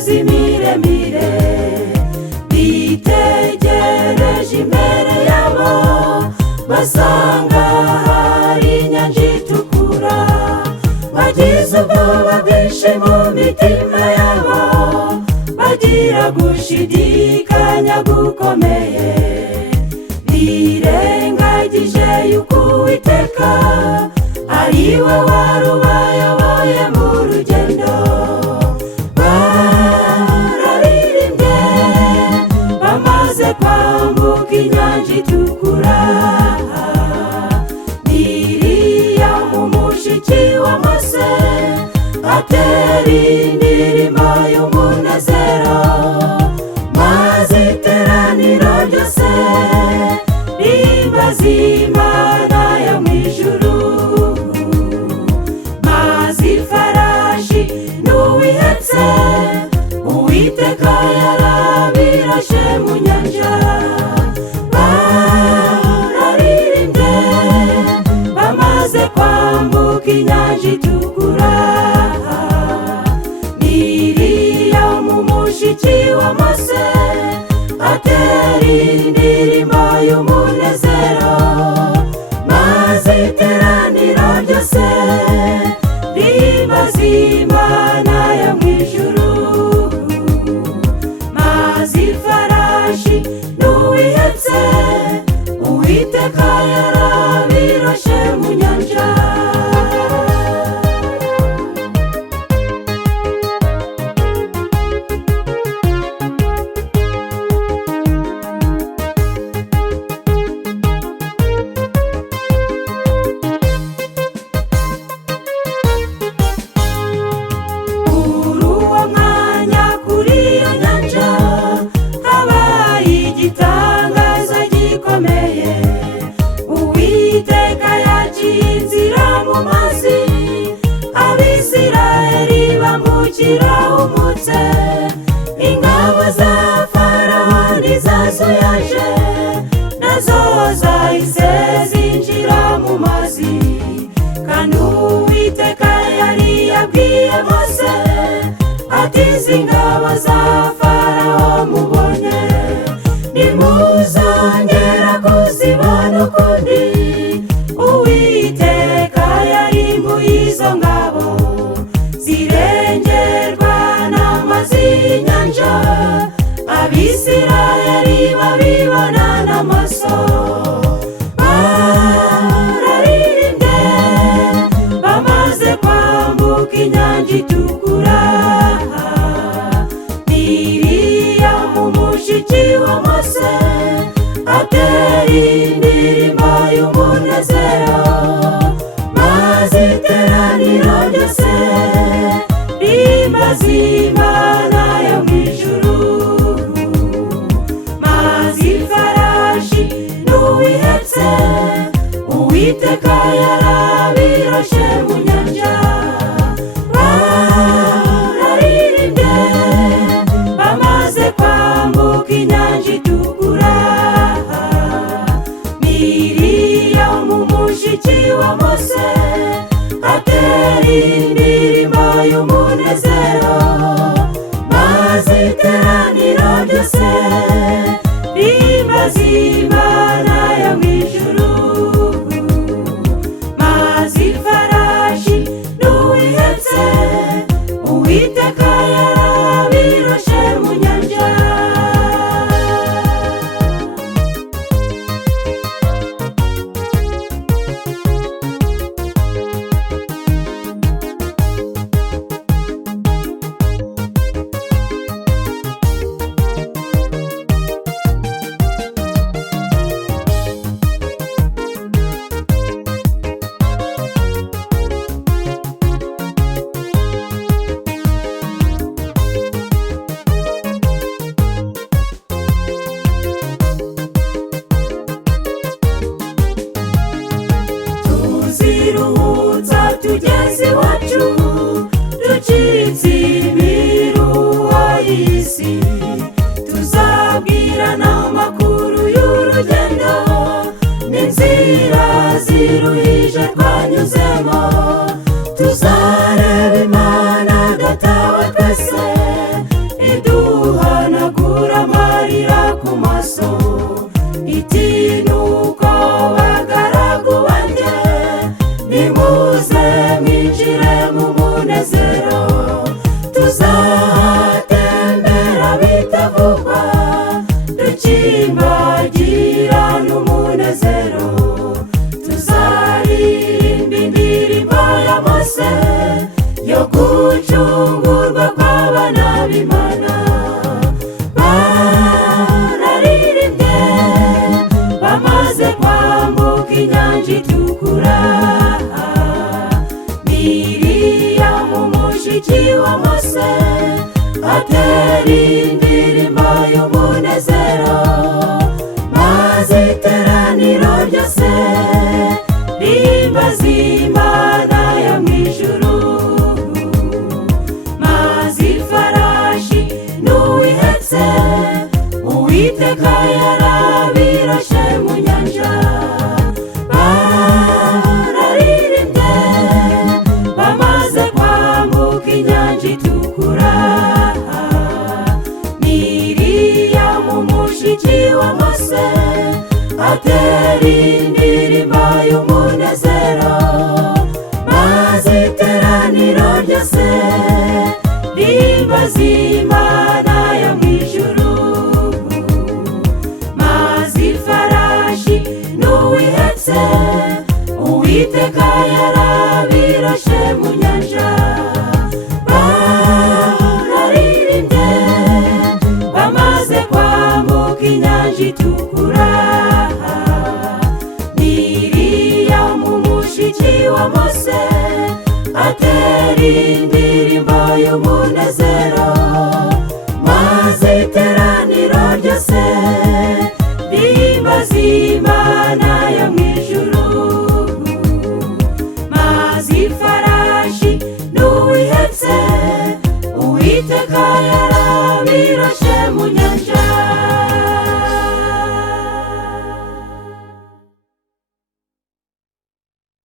imisozi miremire, bitegereje imbere yabo basanga hari inyanja itukura. Bagize ubwoba bwinshi mu mitima yabo, bagira gushidikanya gukomeye, birengagije yuko Uwiteka ari we wari ubayoboye mu rugendo. Bararirimbye bamaze kwambuka inyanja itukura. Miriyamu mushiki wa Mose atera indirimbo y'umunezero, maze iteraniro ryose ribaza Imana yo mu ijuru. Maze ifarashi n'uwihetse Uwiteka yarabirashe mu nyanja. Bararirimbye bamaze kwambuka inyanja itukura. Miriyamu mushiki wa Mose atera indirimbo y'umunezero, maze iteraniro ryose ribaza Imana yo mu ijuru. Maze ifarashi n'uwihetse Uwiteka yarabirashe mu nyanja. Uwiteka yaciye inzira mu mazi, Abisirayeli bambukira umutse. Ingabo za Farawo ntizazuyaje, nazo zahise zinjira mu mazi. Kandi Uwiteka yari yabwiye Mose ati izi ngabo za Farawo mubonye ntimuzongera kuzibona ukundi. Uwiteka yari mu izo ngabo zirengerwa n'amazi y'inyanja, Abisirayeli babibona n'amaso. Bararirimbye bamaze kwambuka inyanja itukura. Miriyamu mushiki wa Mose atera indirimbo y'umunezero, maze iteraniro ryose ribaza Imana yo mu ijuru. Maze ifarashi n'uwihetse Uwiteka yarabirashe mu nyanja. Bararirimbye bamaze kwambuka inyanja itukura. Miriyamu mushiki wa Mose atera indirimbo y'umunezero, maze iteraniro ryose ribaza Imana yo mu ijuru. Maze ifarashi n'uwihetse Uwiteka yarabirashe mu nyanja. Tuziruhutsa tugeze iwacu, ducitse imiruho y'isi. Tuzabwirana amakuru y'urugendo n'inzira ziruhije twanyuzemo. Tuzareba Imana Data wa twese, bitavugwa dukimbagira n'umunezero tuzaririmba indirimbo ya Mose yo gucungurwa kw'abana b'Imana bararirimbye bamaze kwambuka inyanja itukura Miriyamu mushiki wa Mose atera indirimbo y'umunezero maze iteraniro ryose rihimbaza Imana yo mw'ijuru maze ifarashi n'uwihetse Uwiteka yarabirashe mu nyanja bararirimbye bamaze kwambuka inyanja itukura Miriyamu mushiki wa Mose atera indirimbo y'umunezero maze iteraniro ryose rihimbaza Imana yo mw'ijuru maze ifarashi n'uwihetse Uwiteka yarabirashe mu nyanja bararirimbye bamaze kwambuka inyanja itukura Miriyamu mushiki wa Mose atera indirimbo y'umunezero maze iteraniro ryose rihimbaza Imana yo mw'ijuru maze ifarashi n'uwihetse Uwiteka yarabirashe mu nyanja